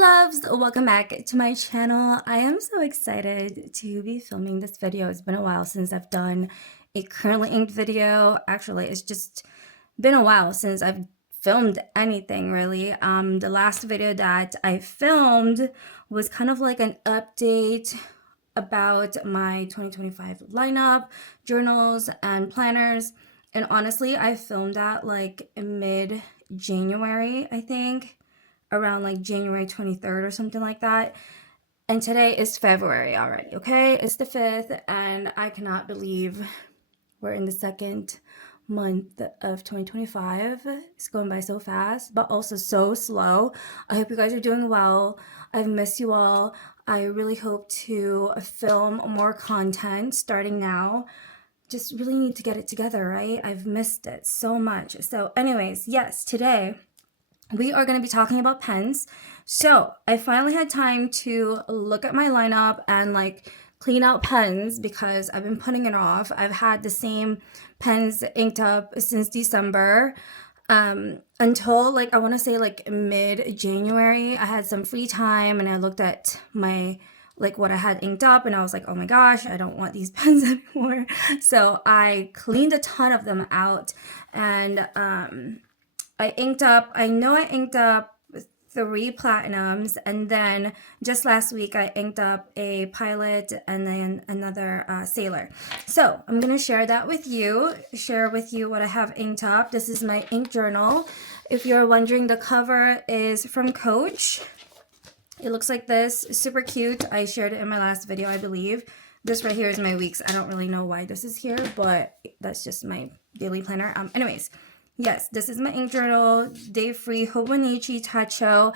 loves, welcome back to my channel. I am so excited to be filming this video. It's been a while since I've done a currently inked video. Actually, it's just been a while since I've filmed anything really. The last video that I filmed was kind of like an update about my 2025 lineup, journals, and planners. And honestly, I filmed that like mid-January, I think, around like January 23rd or something like that. And today is February already, okay? It's the 5th, and I cannot believe we're in the second month of 2025. It's going by so fast, but also so slow. I hope you guys are doing well. I've missed you all. I really hope to film more content starting now. Just really need to get it together, right? I've missed it so much. So anyways, yes, today we are going to be talking about pens. So I finally had time to look at my lineup and like clean out pens because I've been putting it off. I've had the same pens inked up since December until like I want to say like mid-January. I had some free time and I looked at my like what I had inked up and I was like, oh my gosh, I don't want these pens anymore. So I cleaned a ton of them out and I inked up 3 platinums, and then just last week I inked up a pilot and then another sailor. So I'm gonna share that with you, share with you what I have inked up. This is my ink journal. If you're wondering, the cover is from Coach. It looks like this, super cute. I shared it in my last video, I believe. This right here is my weeks. I don't really know why this is here, but that's just my daily planner. Anyways. Yes, this is my ink journal, day free, Hobonichi Tacho.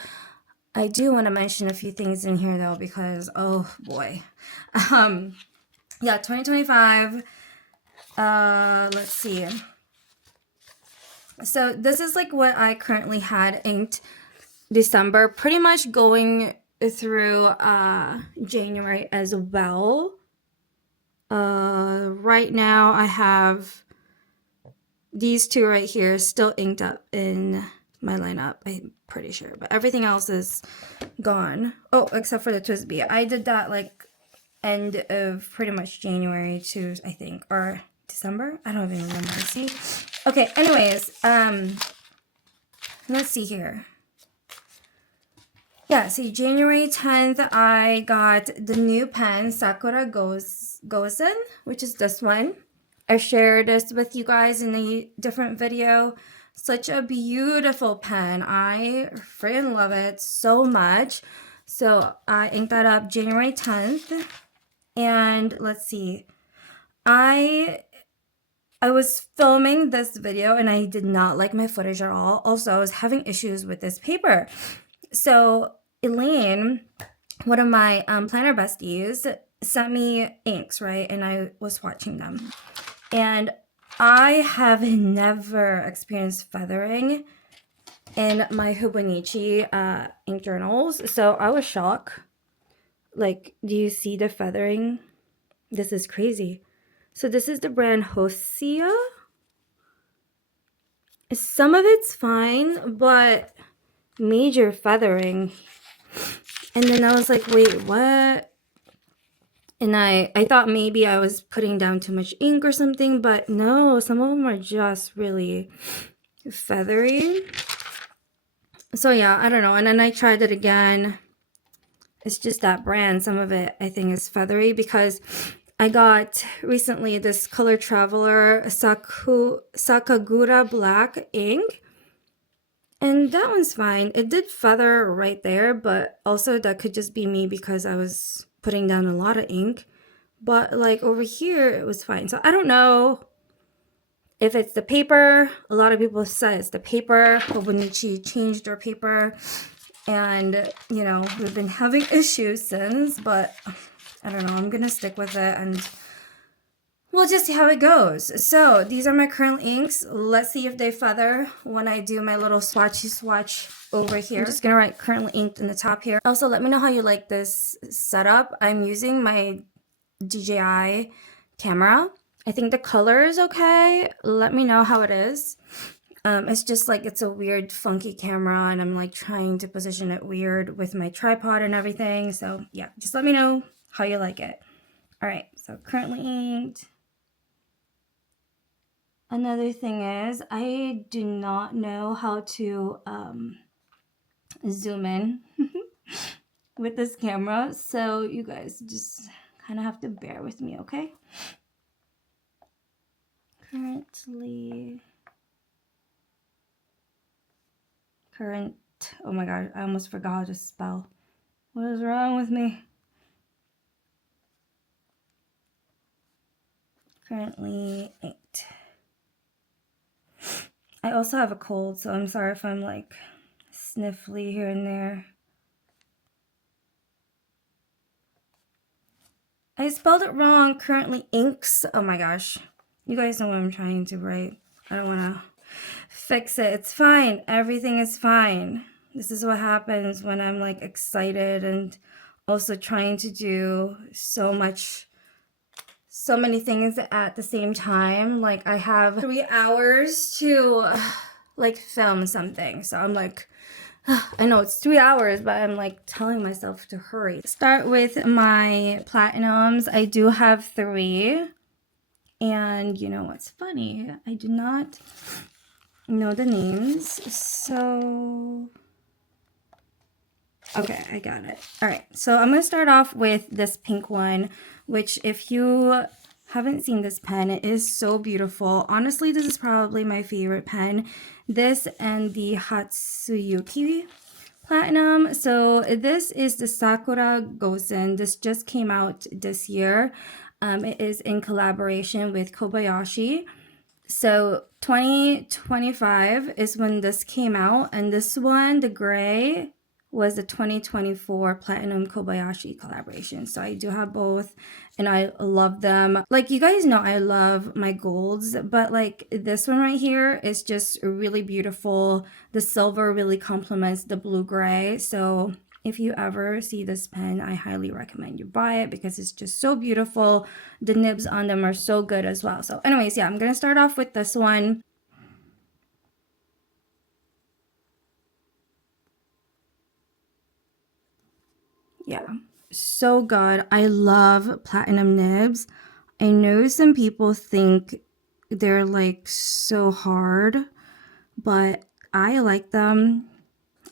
I do want to mention a few things in here though, because oh boy. Yeah, 2025. Let's see. So this is like what I currently had inked December, pretty much going through January as well. Right now I have these 2 right here still inked up in my lineup, I'm pretty sure. But everything else is gone. Oh, except for the TWSBI. I did that like end of pretty much January to, I think, or December? I don't even remember. See? Okay, anyways, let's see here. Yeah, see, January 10th, I got the new pen, Sakura Goen, which is this one. I shared this with you guys in a different video. Such a beautiful pen. I freaking love it so much. So I inked that up January 10th. And let's see. I was filming this video and I did not like my footage at all. Also, I was having issues with this paper. So Elaine, one of my planner besties, sent me inks, right? And I was swatching them. And I have never experienced feathering in my Hobonichi ink journals. So I was shocked. Like, do you see the feathering? This is crazy. So this is the brand Hosea. Some of it's fine, but major feathering. And then I was like, wait, what? And I thought maybe I was putting down too much ink or something, but no, some of them are just really feathery. So yeah, I don't know. And then I tried it again. It's just that brand. Some of it I think is feathery because I got recently this Color Traveler Sakura black ink. And that one's fine. It did feather right there, but also that could just be me because I was putting down a lot of ink. But like over here, it was fine. So I don't know if it's the paper. A lot of people say it's the paper. Hobonichi changed their paper. And, you know, we've been having issues since. But I don't know. I'm going to stick with it and we'll just see how it goes. So these are my current inks. Let's see if they feather when I do my little swatch over here. I'm just gonna write currently inked in the top here. Also, let me know how you like this setup. I'm using my DJI camera. I think the color is okay. Let me know how it is. It's just like it's a weird funky camera, and I'm like trying to position it weird with my tripod and everything. So yeah, just let me know how you like it. All right, so currently inked. Another thing is I do not know how to zoom in with this camera, so you guys just kind of have to bear with me, okay? Oh my god, I almost forgot how to spell. What is wrong with me? Currently inked. I also have a cold, so I'm sorry if I'm like sniffly here and there. I spelled it wrong. Currently inks. Oh my gosh. You guys know what I'm trying to write. I don't want to fix it. It's fine. Everything is fine. This is what happens when I'm like excited and also trying to do so many things at the same time. Like I have 3 hours to like film something. So I'm like, I know it's 3 hours, but I'm like telling myself to hurry. Start with my platinums. I do have 3. And you know what's funny? I do not know the names. So, okay, I got it. All right, so I'm going to start off with this pink one, which if you haven't seen this pen, it is so beautiful. Honestly, this is probably my favorite pen. This and the Hatsuyuki Platinum. So this is the Sakura Goen. This just came out this year. It is in collaboration with Kobayashi. So 2025 is when this came out, and this one, the gray, was the 2024 Platinum Kobayashi collaboration. So I do have both, and I love them. Like, you guys know I love my golds, but like this one right here is just really beautiful. The silver really complements the blue gray. So if you ever see this pen, I highly recommend you buy it because it's just so beautiful. The nibs on them are so good as well. So anyways, yeah, I'm gonna start off with this one. Yeah, so good. I love platinum nibs. I know some people think they're like so hard, but I like them.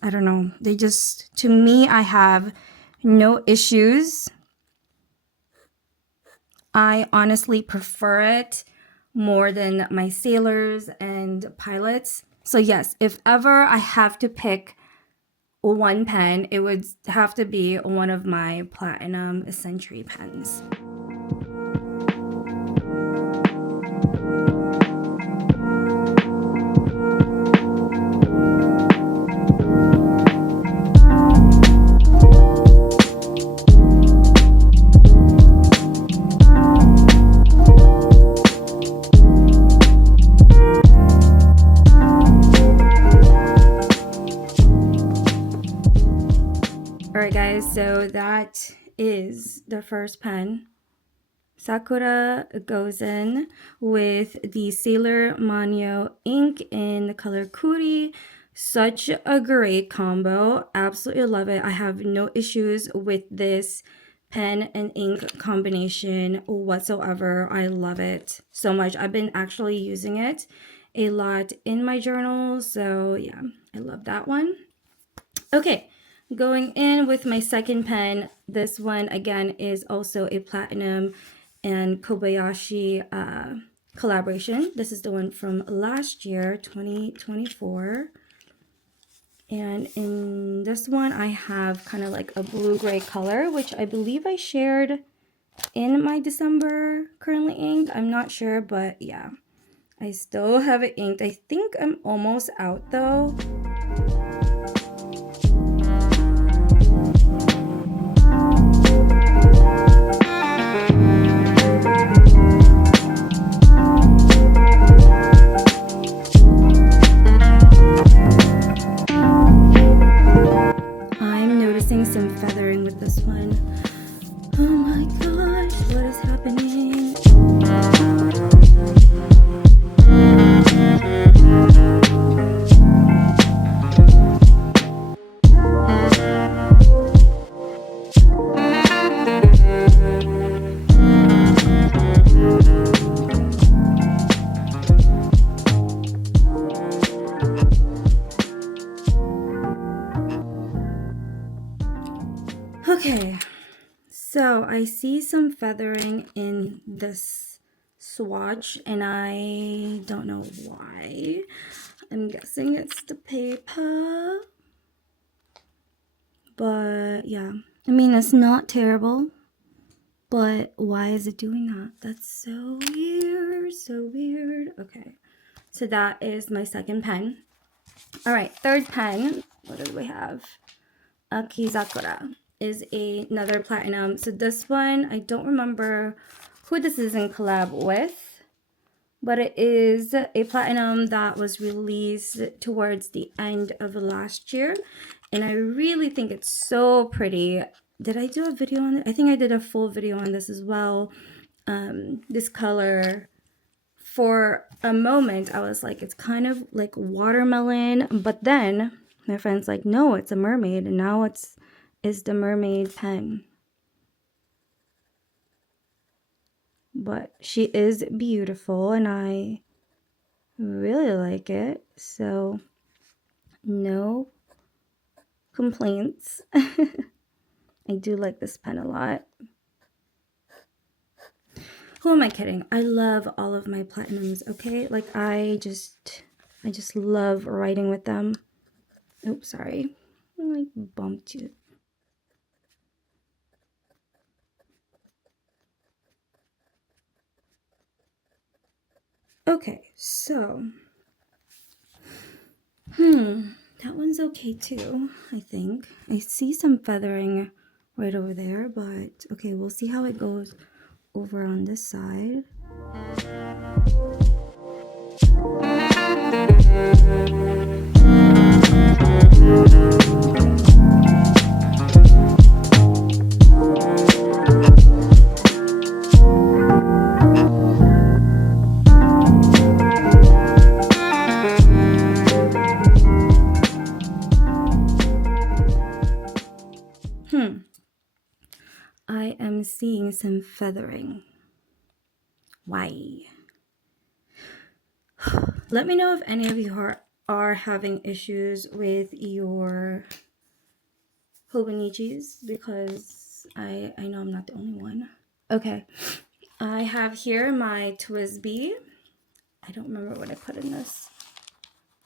I don't know. They just, to me, I have no issues. I honestly prefer it more than my sailors and pilots. So yes, if ever I have to pick one pen, it would have to be one of my platinum century pens. Alright guys, so that is the first pen. Sakura Goen with the Sailor Manyo ink in the color Kuri. Such a great combo. Absolutely love it. I have no issues with this pen and ink combination whatsoever. I love it so much. I've been actually using it a lot in my journals. So yeah, I love that one. Okay. Going in with my second pen, this one again is also a platinum and Kobayashi collaboration. This is the one from last year, 2024. And in this one, I have kind of like a blue-gray color, which I believe I shared in my December currently inked. I'm not sure, but yeah, I still have it inked. I think I'm almost out though. Some feathering with this one. Oh my gosh, what is happening? Okay, so I see some feathering in this swatch and I don't know why. I'm guessing it's the paper. But yeah, I mean, it's not terrible. But why is it doing that? That's so weird, so weird. Okay, so that is my second pen. All right, third pen. What do we have? Sakura is another platinum. So this one, I don't remember who this is in collab with, but it is a platinum that was released towards the end of last year. And I really think it's so pretty. Did I do a video on it? I think I did a full video on this as well. This color, for a moment, I was like, it's kind of like watermelon. But then my friend's like, no, it's a mermaid. And now it's the mermaid pen. But she is beautiful and I really like it. So no complaints. I do like this pen a lot. Who am I kidding? I love all of my platinums, okay? Like I just love writing with them. Oops, sorry. I like bumped you. Okay, so that one's okay too, I think. I see some feathering right over there, but okay, we'll see how it goes over on this side. I am seeing some feathering. Why? Let me know if any of you are having issues with your Hobonichis, because I know I'm not the only one. Okay, I have here my TWSBI. I don't remember what I put in this.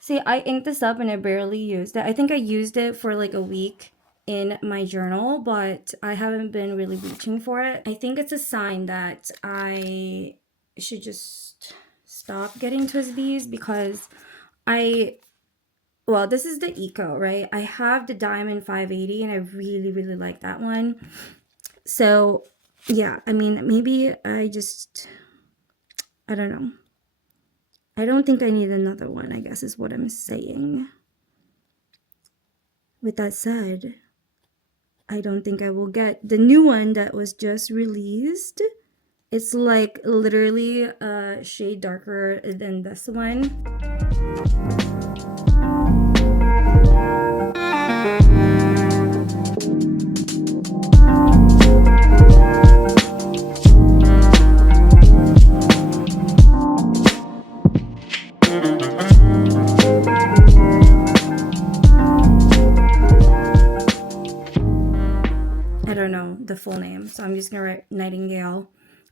See, I inked this up and I barely used it. I think I used it for like a week in my journal, but I haven't been really reaching for it. I think it's a sign that I should just stop getting TWSBIs, because well, this is the Eco, right? I have the Diamond 580 and I really, really like that one. So yeah, I mean, maybe I don't know. I don't think I need another one, I guess is what I'm saying. With that said, I don't think I will get the new one that was just released. It's like literally a shade darker than this one. I don't know the full name, so I'm just gonna write Nightingale.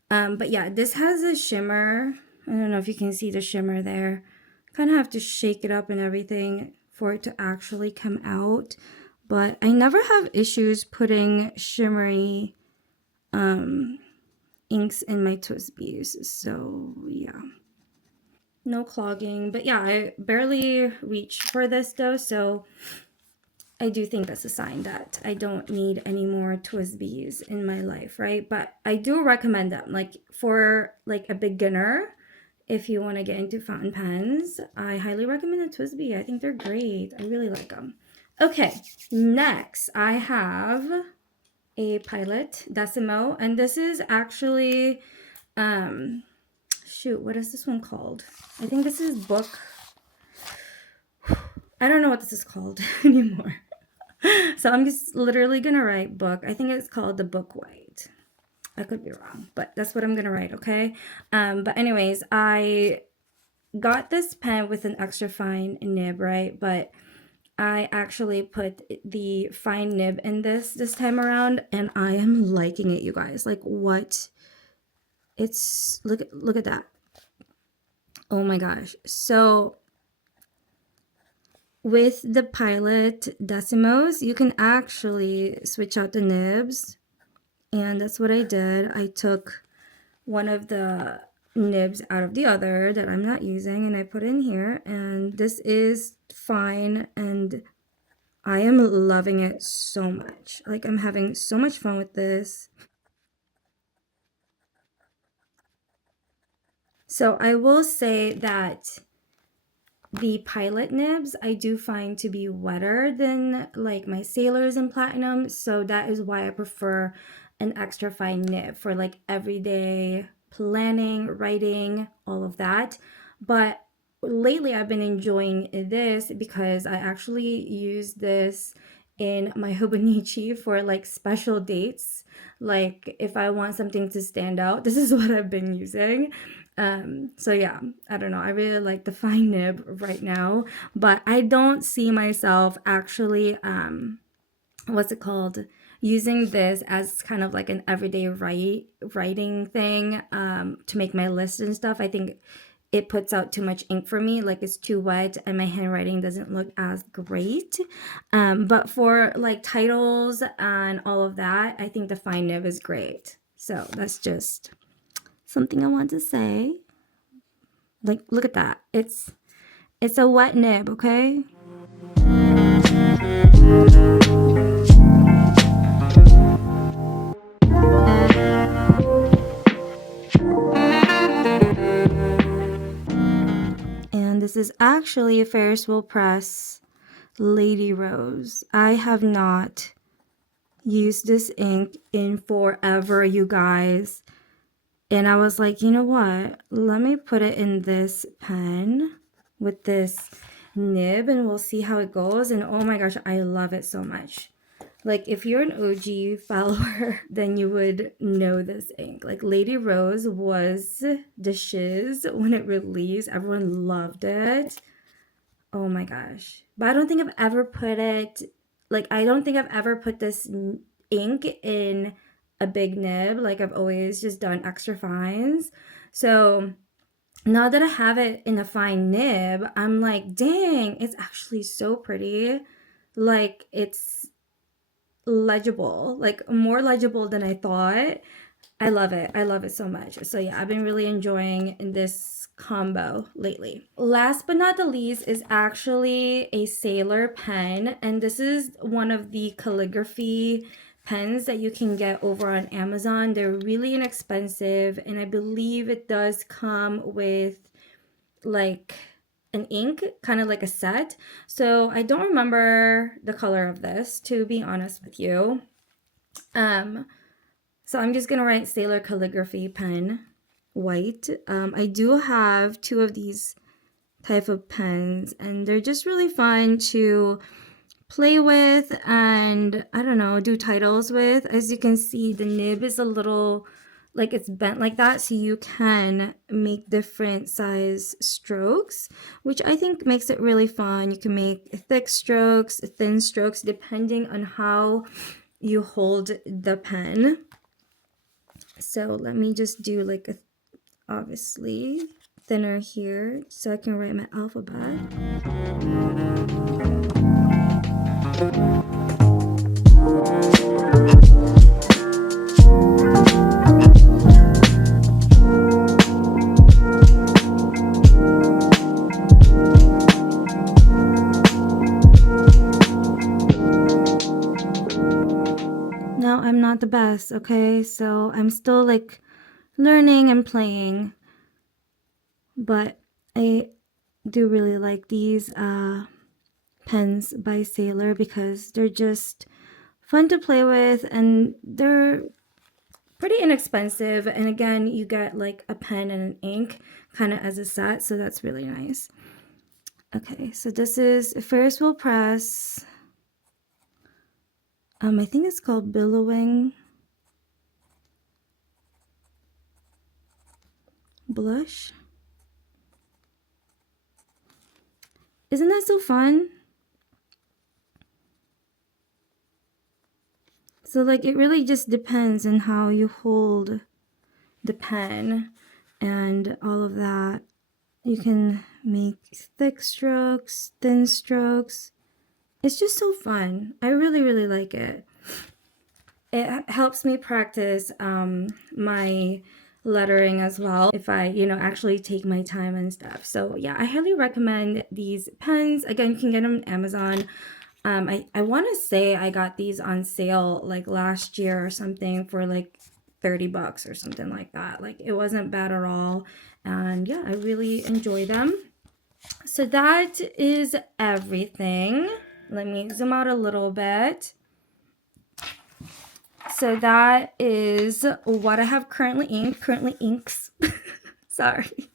But yeah, this has a shimmer. I don't know if you can see the shimmer there. Kind of have to shake it up and everything for it to actually come out. But I never have issues putting shimmery inks in my TWSBIs. So yeah, no clogging. But yeah, I barely reach for this though, so I do think that's a sign that I don't need any more TWSBIs in my life, right? But I do recommend them, like for like a beginner. If you want to get into fountain pens, I highly recommend the TWSBI. I think they're great. I really like them. Okay, next I have a Pilot Decimo, and this is actually, shoot, what is this one called? I think this is book. I don't know what this is called anymore. So I'm just literally gonna write book. I think it's called the Book White. I could be wrong, but that's what I'm gonna write, okay? But anyways, I got this pen with an extra fine nib, right? But I actually put the fine nib in this time around, and I am liking it, you guys. Like, what? It's, look at that. Oh my gosh. So with the Pilot Decimos, you can actually switch out the nibs, and that's what I did. I took one of the nibs out of the other that I'm not using, and I put in here, and this is fine, and I am loving it so much. Like, I'm having so much fun with this. So I will say that the Pilot nibs I do find to be wetter than like my Sailors and Platinum, so that is why I prefer an extra fine nib for like everyday planning, writing, all of that. But lately I've been enjoying this because I actually use this in my Hobonichi for like special dates. Like if I want something to stand out, this is what I've been using. So yeah, I don't know. I really like the fine nib right now, but I don't see myself actually, what's it called? Using this as kind of like an everyday writing thing, to make my list and stuff. I think it puts out too much ink for me. Like it's too wet and my handwriting doesn't look as great. But for like titles and all of that, I think the fine nib is great. So that's just something I want to say. Like, look at that. It's a wet nib, okay? And this is actually a Ferris Wheel Press Lady Rose. I have not used this ink in forever, you guys. And I was like, you know what? Let me put it in this pen with this nib and we'll see how it goes. And oh my gosh, I love it so much. Like if you're an OG follower, then you would know this ink. Like Lady Rose was the shiz when it released. Everyone loved it. Oh my gosh. But I don't think I've ever put it, like I don't think I've ever put this ink in a big nib. Like I've always just done extra fines. So now that I have it in a fine nib, I'm like, dang, it's actually so pretty. Like it's legible, like more legible than I thought. I love it. I love it so much. So yeah, I've been really enjoying this combo lately. Last but not the least is actually a Sailor pen, and this is one of the calligraphy pens that you can get over on Amazon. They're really inexpensive, and I believe it does come with like an ink, kind of like a set. So I don't remember the color of this, to be honest with you. So I'm just gonna write Sailor Calligraphy pen, white. I do have two of these type of pens, and they're just really fun to play with and I don't know, do titles with. As you can see, the nib is a little like it's bent like that, so you can make different size strokes, which I think makes it really fun. You can make thick strokes, thin strokes, depending on how you hold the pen. So let me just do like a, obviously thinner here so I can write my alphabet. Now I'm not the best, okay? So I'm still like learning and playing, but I do really like these pens by Sailor because they're just fun to play with and they're pretty inexpensive. And again, you get like a pen and an ink kind of as a set, so that's really nice. Okay, so this is Ferris Wheel Press. I think it's called Billowing Blush. Isn't that so fun? So like it really just depends on how you hold the pen and all of that. You can make thick strokes, thin strokes. It's just so fun. I really, really like it. It helps me practice my lettering as well if I, actually take my time and stuff. So yeah, I highly recommend these pens. Again, you can get them on Amazon. I want to say I got these on sale like last year or something for like 30 bucks or something like that. Like it wasn't bad at all. And yeah, I really enjoy them. So that is everything. Let me zoom out a little bit. So that is what I have currently inked. Currently inks. Sorry.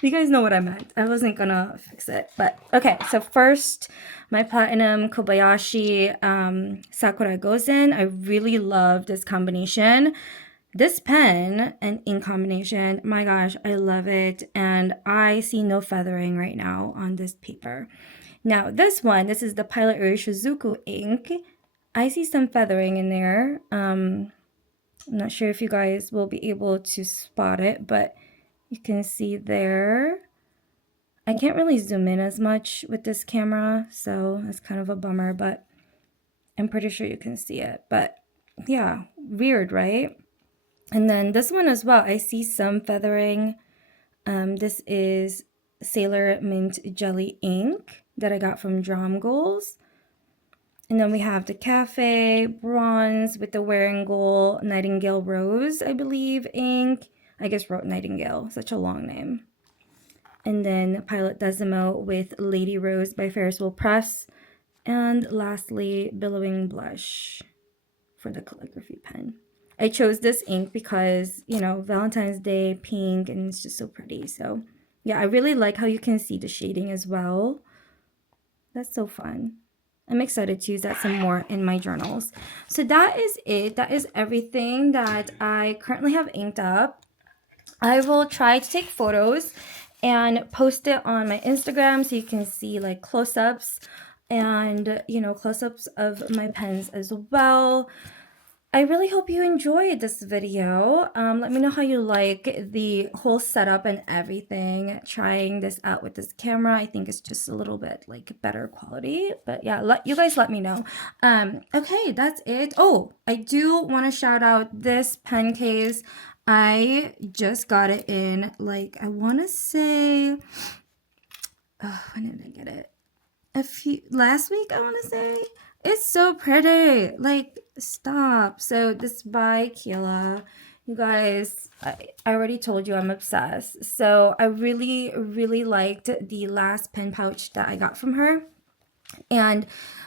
You guys know what I meant. I wasn't gonna fix it. But okay, so first, my Platinum Kobayashi Sakura Goen. I really love this combination. This pen and ink combination, my gosh, I love it. And I see no feathering right now on this paper. Now, this is the Pilot Uri Shizuku ink. I see some feathering in there. I'm not sure if you guys will be able to spot it, but you can see there. I can't really zoom in as much with this camera, so that's kind of a bummer, but I'm pretty sure you can see it. But yeah, weird, right? And then this one as well, I see some feathering. This is Sailor Mint Jelly ink that I got from Drum Goals. And then we have the Cafe Bronze with the Wearing Gold Nightingale Rose, I believe, ink. I just wrote Nightingale, such a long name. And then Pilot Decimo with Lady Rose by Ferris Press. And lastly, Billowing Blush for the calligraphy pen. I chose this ink because, Valentine's Day, pink, and it's just so pretty. So, yeah, I really like how you can see the shading as well. That's so fun. I'm excited to use that some more in my journals. So that is it. That is everything that I currently have inked up. I will try to take photos and post it on my Instagram so you can see like close-ups and, close-ups of my pens as well. I really hope you enjoyed this video. Let me know how you like the whole setup and everything. Trying this out with this camera, I think it's just a little bit like better quality. But yeah, you guys let me know. Okay, that's it. Oh, I do want to shout out this pen case. I just got it in like, I want to say, when did I get it? Last week, I want to say. It's so pretty. Like, stop. So this by Kayla. You guys, I already told you I'm obsessed. So I really, really liked the last pen pouch that I got from her. And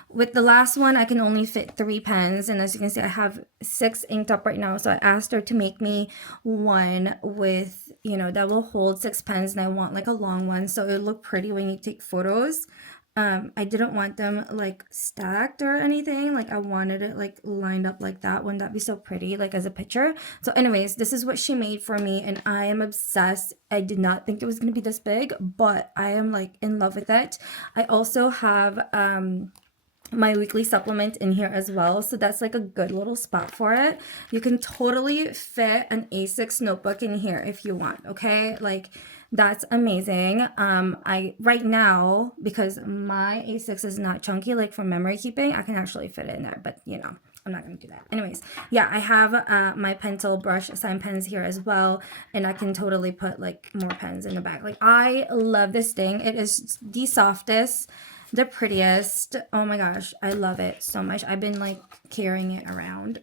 with the last one, I can only fit 3 pens. And as you can see, I have 6 inked up right now. So I asked her to make me one with, that will hold 6 pens. And I want like a long one. So it'll look pretty when you take photos. I didn't want them like stacked or anything. Like I wanted it like lined up like that. Wouldn't that be so pretty like as a picture? So anyways, this is what she made for me and I am obsessed. I did not think it was going to be this big, but I am like in love with it. I also have my weekly supplement in here as well, so that's like a good little spot for it. You can totally fit an A6 notebook in here if you want. Okay, like that's amazing. I right now, because my A6 is not chunky like for memory keeping, I can actually fit it in there, but I'm not going to do that. Anyways, yeah, I have my pencil brush sign pens here as well, and I can totally put like more pens in the back. Like I love this thing. It is the softest, the prettiest. Oh my gosh, I love it so much. I've been like carrying it around.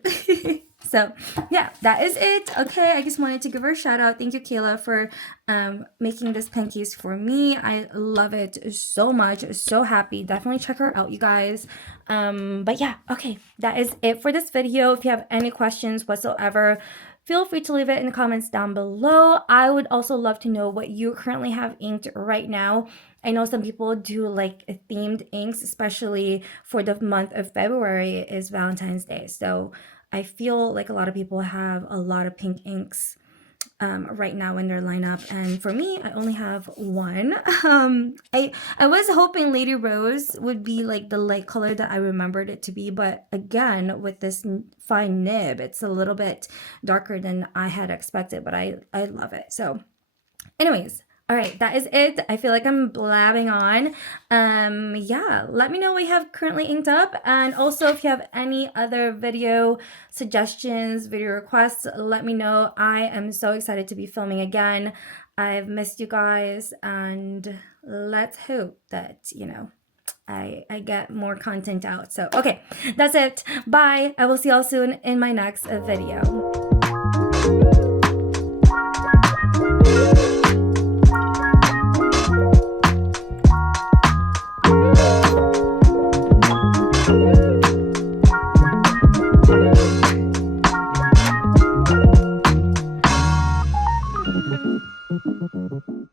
So yeah, that is it. Okay, I just wanted to give her a shout out. Thank you, Kayla, for making this pen case for me. I love it so much. So happy. Definitely check her out, you guys. But yeah, okay, that is it for this video. If you have any questions whatsoever, feel free to leave it in the comments down below. I would also love to know what you currently have inked right now. I know some people do like themed inks, especially for the month of February is Valentine's Day. So I feel like a lot of people have a lot of pink inks right now in their lineup, and for me, I only have one. I was hoping Lady Rose would be like the light color that I remembered it to be, but again, with this fine nib, it's a little bit darker than I had expected, but I love it. So anyways, all right, that is it. I feel like I'm blabbing on. Yeah, let me know what you have currently inked up. And also, if you have any other video suggestions, video requests, let me know. I am so excited to be filming again. I've missed you guys, and let's hope that, you know, I get more content out. So, okay, that's it. Bye. I will see y'all soon in my next video. Thank you.